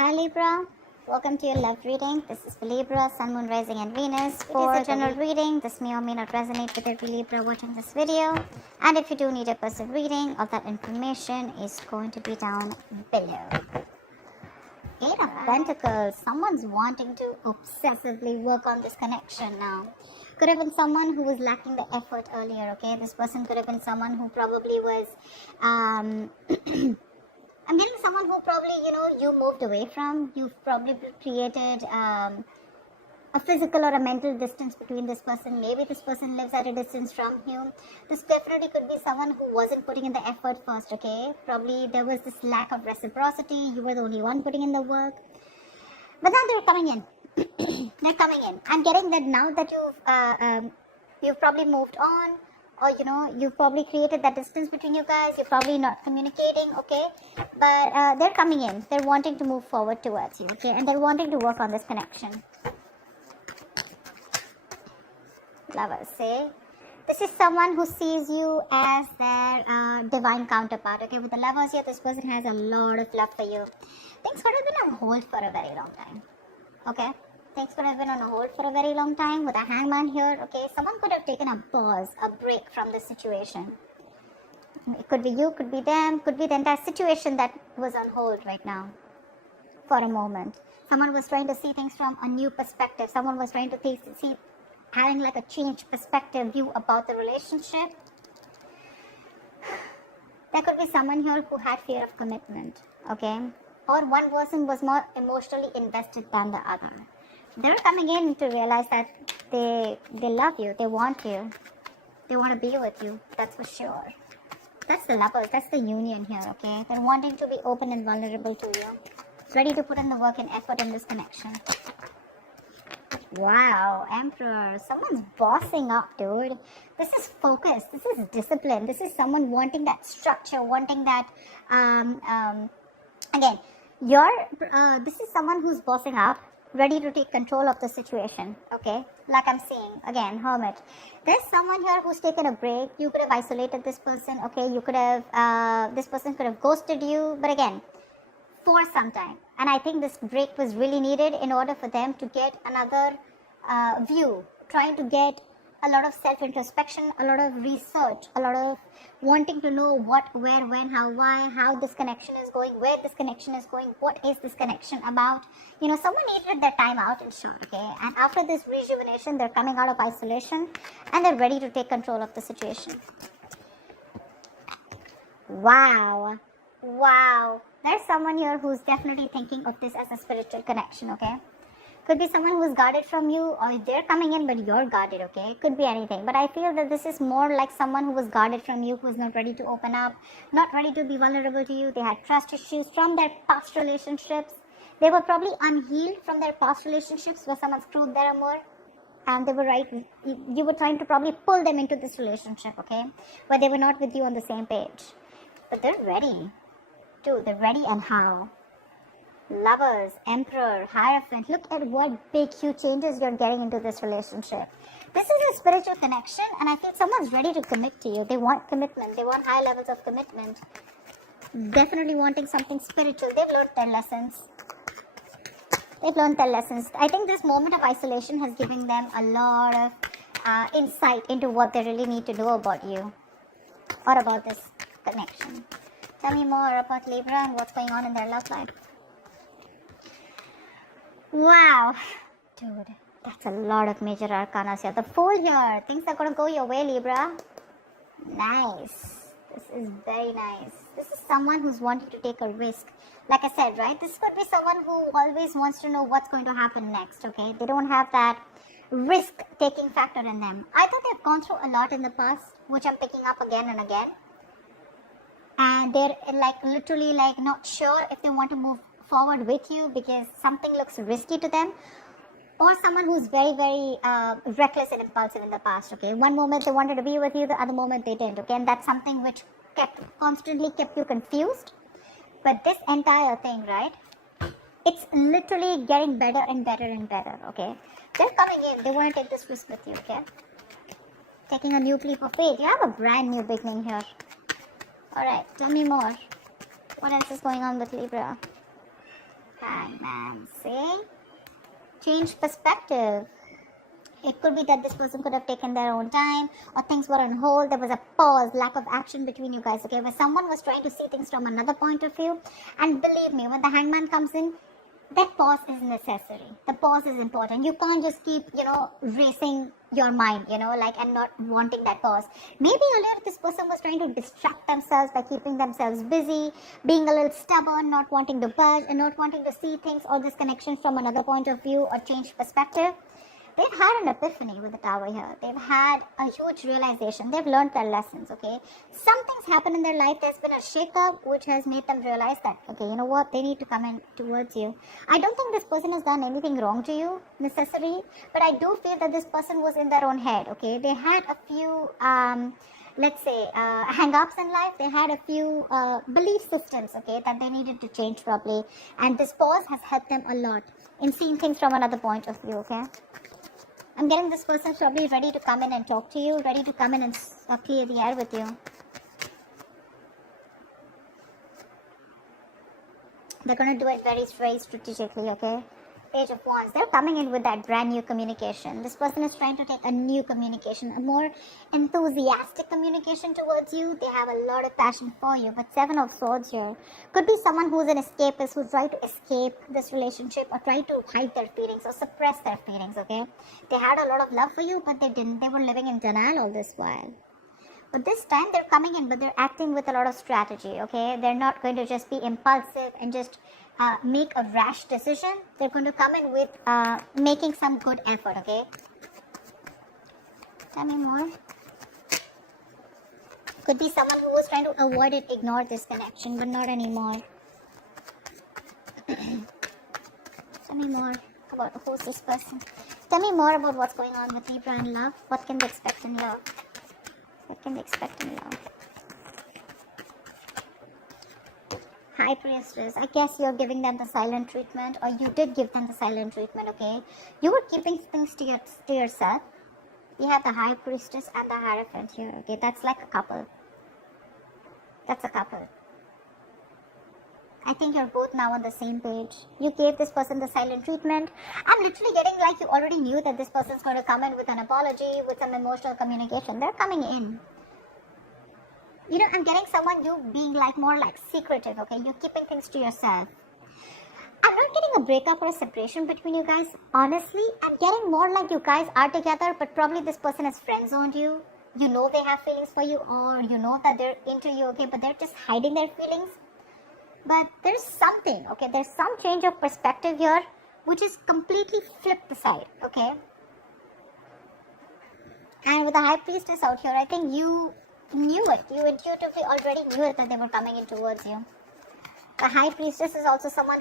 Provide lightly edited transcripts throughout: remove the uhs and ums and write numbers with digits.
Hi Libra, welcome to your love reading. This is for Libra, Sun, Moon, Rising and Venus. For a general reading, this may or may not resonate with every Libra watching this video. And if you do need a personal reading, all that information is going to be down below. Eight of Pentacles, someone's wanting to obsessively work on this connection now. Could have been someone who was lacking the effort earlier, okay? This person could have been someone who probably was I'm getting someone who probably, you moved away from. You've probably created a physical or a mental distance between this person. Maybe this person lives at a distance from you. This definitely could be someone who wasn't putting in the effort first, okay? Probably there was this lack of reciprocity. You were the only one putting in the work. But now they're coming in. They're coming in. I'm getting that now that you've probably moved on. Or you've probably created that distance between you guys. You're probably not communicating, okay? But they're coming in. They're wanting to move forward towards you, okay? And they're wanting to work on this connection. Lovers, say this is someone who sees you as their divine counterpart, okay? With the lovers here, this person has a lot of love for you. Things could have been on hold for a very long time, okay? Things could have been on hold for a very long time with a hangman here, okay? Someone could have taken a pause, a break from the situation. It could be you, could be them, could be the entire situation that was on hold right now for a moment. Someone was trying to see things from a new perspective. Someone was trying to see having like a changed perspective view about the relationship. There could be someone here who had fear of commitment, okay? Or one person was more emotionally invested than the other. They're coming in to realize that they love you, they want you, they want to be with you, that's for sure. That's the lovers, that's the union here, okay? They're wanting to be open and vulnerable to you, ready to put in the work and effort in this connection. Wow, Emperor, someone's bossing up, dude. This is focus, this is discipline, this is someone wanting that structure, wanting that, again, this is someone who's bossing up, ready to take control of the situation, okay? Like I'm saying, again, Hermit. There's someone here who's taken a break. You could have isolated this person, okay? You could have, this person could have ghosted you, but again, for some time. And I think this break was really needed in order for them to get another view, trying to get a lot of self-introspection, a lot of research, a lot of wanting to know what, where, when, how, why, how this connection is going, where this connection is going, what is this connection about. Someone needed their time out in short, okay? And after this rejuvenation, they're coming out of isolation and they're ready to take control of the situation. Wow. Wow. There's someone here who's definitely thinking of this as a spiritual connection, okay? Could be someone who's guarded from you, or they're coming in but you're guarded, okay? It could be anything. But I feel that this is more like someone who was guarded from you, who was not ready to open up, not ready to be vulnerable to you. They had trust issues from their past relationships. They were probably unhealed from their past relationships where someone screwed their amour. And they were you were trying to probably pull them into this relationship, okay? Where they were not with you on the same page. But they're ready. Dude, they're ready, and how? Lovers, Emperor, Hierophant. Look at what big, huge changes you're getting into this relationship. This is a spiritual connection, and I feel someone's ready to commit to you. They want commitment. They want high levels of commitment. Definitely wanting something spiritual. They've learned their lessons. They've learned their lessons. I think this moment of isolation has given them a lot of insight into what they really need to know about you or about this connection. Tell me more about Libra and what's going on in their love life. Wow. Dude, that's a lot of major arcana here. The Fool here. Things are going to go your way, Libra. Nice. This is very nice. This is someone who's wanting to take a risk. Like I said, right? This could be someone who always wants to know what's going to happen next, okay? They don't have that risk-taking factor in them. I thought they've gone through a lot in the past, which I'm picking up again and again. And they're literally not sure if they want to move forward with you because something looks risky to them, or someone who's very, very reckless and impulsive in the past, okay? One moment they wanted to be with you, the other moment they didn't, okay? And that's something which constantly kept you confused. But this entire thing, right? It's literally getting better and better and better, okay? They're coming in, they want to take this risk with you, okay? Taking a new leap of faith. You have a brand new beginning here. Alright, tell me more. What else is going on with Libra? Hangman. See? Change perspective. It could be that this person could have taken their own time, or things were on hold. There was a pause, lack of action between you guys, okay? Where someone was trying to see things from another point of view. And believe me, when the hangman comes in, that pause is necessary. The pause is important. You can't just keep, racing your mind, and not wanting that pause. Maybe earlier this person was trying to distract themselves by keeping themselves busy, being a little stubborn, not wanting to budge, and not wanting to see things or this connection from another point of view or change perspective. They've had an epiphany with the tower here. They've had a huge realization. They've learned their lessons, okay? Something's happened in their life. There's been a shake-up which has made them realize that, okay, you know what? They need to come in towards you. I don't think this person has done anything wrong to you, necessarily, but I do feel that this person was in their own head, okay? They had a few, hang-ups in life. They had a few belief systems, okay, that they needed to change probably. And this pause has helped them a lot in seeing things from another point of view, okay? I'm getting this person probably ready to come in and talk to you, ready to come in and clear the air with you. They're going to do it very, very strategically, okay? Page of Wands. They're coming in with that brand new communication. This person is trying to take a new communication, a more enthusiastic communication towards you. They have a lot of passion for you. But Seven of Swords here. Could be someone who's an escapist, who's trying to escape this relationship or try to hide their feelings or suppress their feelings, okay? They had a lot of love for you, but they didn't. They were living in denial all this while. But this time they're coming in, but they're acting with a lot of strategy, okay? They're not going to just be impulsive and just make a rash decision. They're going to come in with making some good effort, okay? Tell me more. Could be someone who was trying to avoid it, ignore this connection, but not anymore. Tell me more about who's this person. Tell me more about what's going on with Libra and love. What can they expect in love? What can they expect in love? High Priestess. I guess you're giving them the silent treatment, or you did give them the silent treatment, okay? You were keeping things to yourself. You have the High Priestess and the Hierophant here, okay? That's like a couple. That's a couple. I think you're both now on the same page. You gave this person the silent treatment. I'm literally getting like you already knew that this person's going to come in with an apology, with some emotional communication. They're coming in. I'm getting someone you being like more like secretive, okay? You're keeping things to yourself. I'm not getting a breakup or a separation between you guys. Honestly, I'm getting more like you guys are together, but probably this person has friend-zoned you. You know they have feelings for you, or you know that they're into you, okay? But they're just hiding their feelings. But there's something, okay? There's some change of perspective here, which is completely flipped the side, okay? And with the High Priestess out here, I think you knew it. You intuitively already knew it that they were coming in towards you. The High Priestess is also someone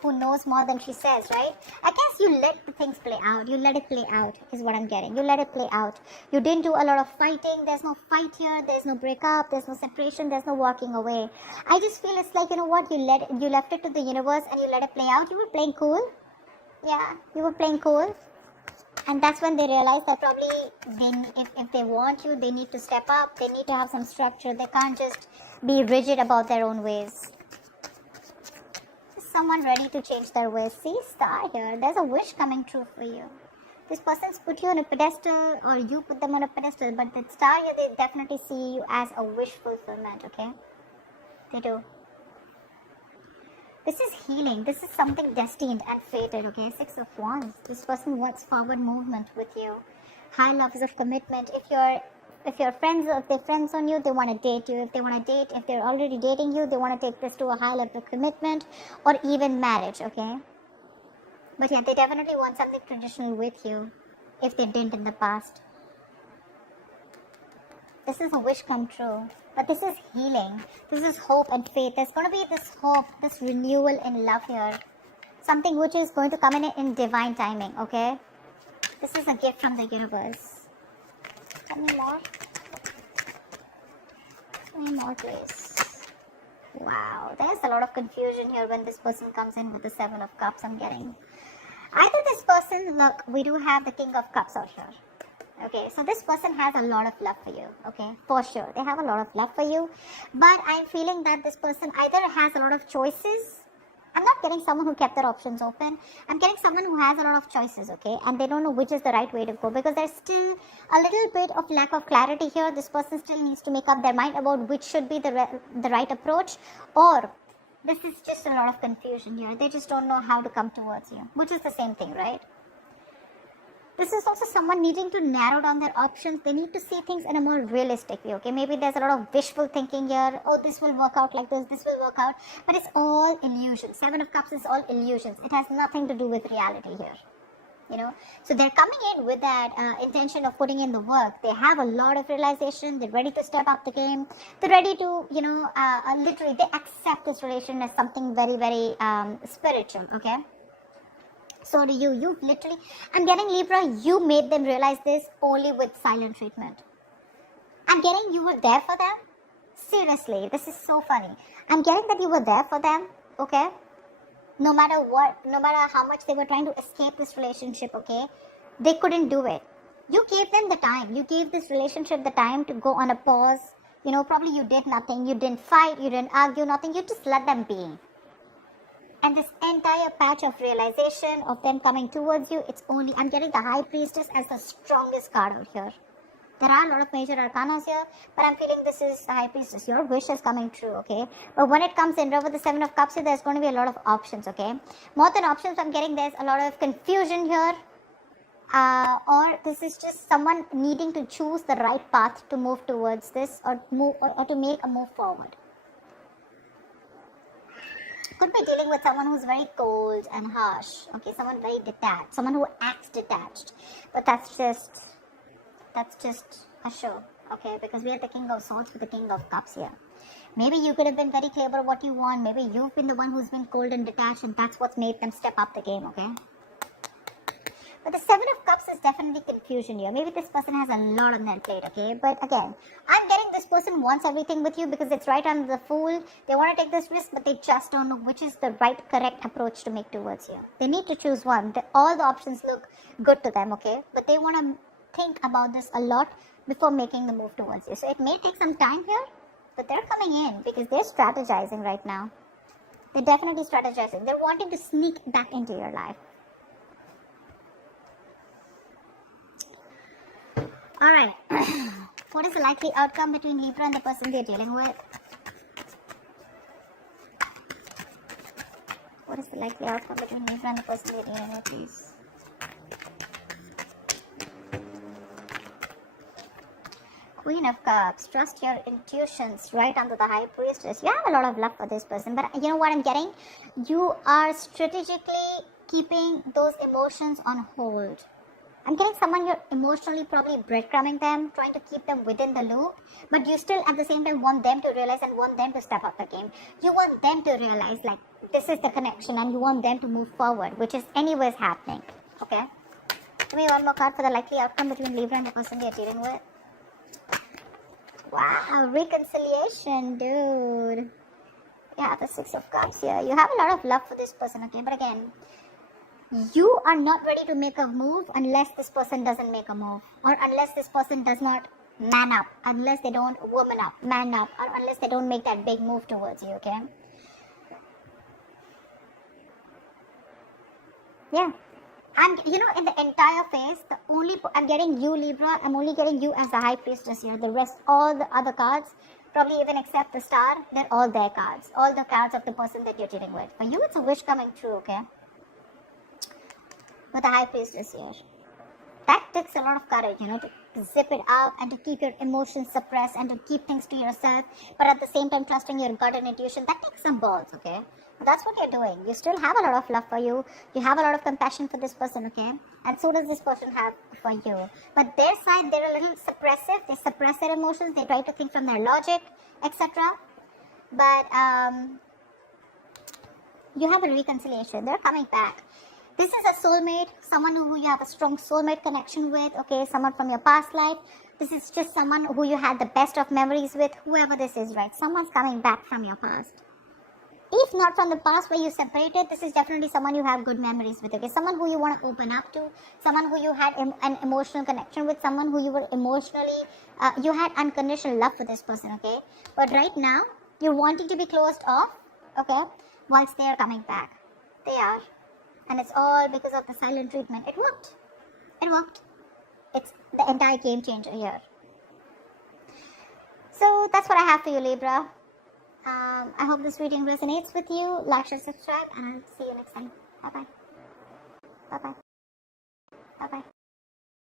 who knows more than she says, right? I guess you let the things play out. You let it play out is what I'm getting. You let it play out. You didn't do a lot of fighting. There's no fight here. There's no breakup. There's no separation. There's no walking away. I just feel it's like, you know what? You left it to the universe and you let it play out. You were playing cool. Yeah, you were playing cool. And that's when they realize that probably if they want you, they need to step up. They need to have some structure. They can't just be rigid about their own ways. Someone ready to change their ways. See, Star here. There's a wish coming true for you. This person's put you on a pedestal, or you put them on a pedestal, but the Star here, they definitely see you as a wish fulfillment, okay? They do. This is healing. This is something destined and fated, okay? Six of Wands. This person wants forward movement with you. High levels of commitment. If they're friends on you, they want to date you. If they want to date, if they're already dating you, they want to take this to a high level of commitment or even marriage, okay? But yeah, they definitely want something traditional with you if they didn't in the past. This is a wish come true. But this is healing. This is hope and faith. There's going to be this hope, this renewal in love here. Something which is going to come in divine timing, okay? This is a gift from the universe. Tell me more. Tell me more, please. Wow, there's a lot of confusion here when this person comes in with the Seven of Cups I'm getting. Either this person, look, we do have the King of Cups out here. Okay, so this person has a lot of love for you, okay, for sure. They have a lot of love for you, but I'm feeling that this person either has a lot of choices I'm not getting someone who kept their options open. I'm getting someone who has a lot of choices, okay? And they don't know which is the right way to go because there's still a little bit of lack of clarity here. This person still needs to make up their mind about which should be the right approach, or this is just a lot of confusion here. They just don't know how to come towards you, which is the same thing, right? This is also someone needing to narrow down their options. They need to see things in a more realistic way, okay? Maybe there's a lot of wishful thinking here. Oh, this will work out like this will work out. But it's all illusion. Seven of Cups is all illusions. It has nothing to do with reality here, you know? So they're coming in with that intention of putting in the work. They have a lot of realization. They're ready to step up the game. They're ready to, you know, literally, they accept this relation as something very, very spiritual, okay? So do you. You literally, I'm getting Libra, you made them realize this only with silent treatment. I'm getting you were there for them. Seriously, this is so funny. I'm getting that you were there for them, okay? No matter what, no matter how much they were trying to escape this relationship, okay? They couldn't do it. You gave them the time. You gave this relationship the time to go on a pause. You know, probably you did nothing. You didn't fight. You didn't argue, nothing. You just let them be. And this entire patch of realization of them coming towards you, it's only, I'm getting the High Priestess as the strongest card out here. There are a lot of major arcanas here, but I'm feeling this is the High Priestess. Your wish is coming true, okay? But when it comes in with the Seven of Cups here, there's going to be a lot of options, okay? More than options, I'm getting there's a lot of confusion here. Or this is just someone needing to choose the right path to move towards this or to make a move forward. Could be dealing with someone who's very cold and harsh, okay, someone very detached, someone who acts detached, but that's just a show, okay, because we are the King of Swords with the King of Cups here. Maybe you could have been very clear about what you want, maybe you've been the one who's been cold and detached, and that's what's made them step up the game, okay. But the Seven of Cups is definitely confusion here. Maybe this person has a lot on their plate, okay? But again, I'm getting this person wants everything with you because it's right under the Fool. They want to take this risk, but they just don't know which is the right, correct approach to make towards you. They need to choose one. All the options look good to them, okay? But they want to think about this a lot before making the move towards you. So it may take some time here, but they're coming in because they're strategizing right now. They're definitely strategizing. They're wanting to sneak back into your life. Alright, what is the likely outcome between Libra and the person they're dealing with? What is the likely outcome between Libra and the person they're dealing with, please? Queen of Cups, trust your intuitions, right under the High Priestess. You have a lot of love for this person, but you know what I'm getting? You are strategically keeping those emotions on hold. I'm getting someone you're emotionally probably breadcrumbing them, trying to keep them within the loop, but you still at the same time want them to realize and want them to step up the game. You want them to realize like this is the connection and you want them to move forward, which is anyways happening, okay? Give me one more card for the likely outcome between Libra and the person they're dealing with. Wow, reconciliation, dude. Yeah, the Six of Cups here. You have a lot of love for this person, okay? But again, you are not ready to make a move unless this person doesn't make a move, or unless this person does not man up, unless they don't woman up, man up, or unless they don't make that big move towards you, okay? Yeah. And you know, in the entire phase, I'm getting you, Libra, I'm only getting you as the High Priestess here. The rest, all the other cards, probably even except the Star, they're all their cards. All the cards of the person that you're dealing with. For you, it's a wish coming true, okay? With the High Priestess here. That takes a lot of courage, you know, to zip it out and to keep your emotions suppressed and to keep things to yourself, but at the same time trusting your gut and intuition. That takes some balls, okay? That's what you're doing. You still have a lot of love for you. You have a lot of compassion for this person, okay? And so does this person have for you. But their side, they're a little suppressive. They suppress their emotions. They try to think from their logic, etc. But you have a reconciliation. They're coming back. This is a soulmate, someone who you have a strong soulmate connection with, okay, someone from your past life. This is just someone who you had the best of memories with, whoever this is, right? Someone's coming back from your past. If not from the past where you separated, this is definitely someone you have good memories with, okay? Someone who you want to open up to, someone who you had an emotional connection with, someone who you were emotionally, you had unconditional love for this person, okay? But right now, you're wanting to be closed off, okay? whilst they are coming back. They are. And it's all because of the silent treatment. It worked. It worked. It's the entire game changer here. So that's what I have for you, Libra. I hope this reading resonates with you. Like, share, subscribe, and I'll see you next time. Bye-bye. Bye-bye. Bye-bye.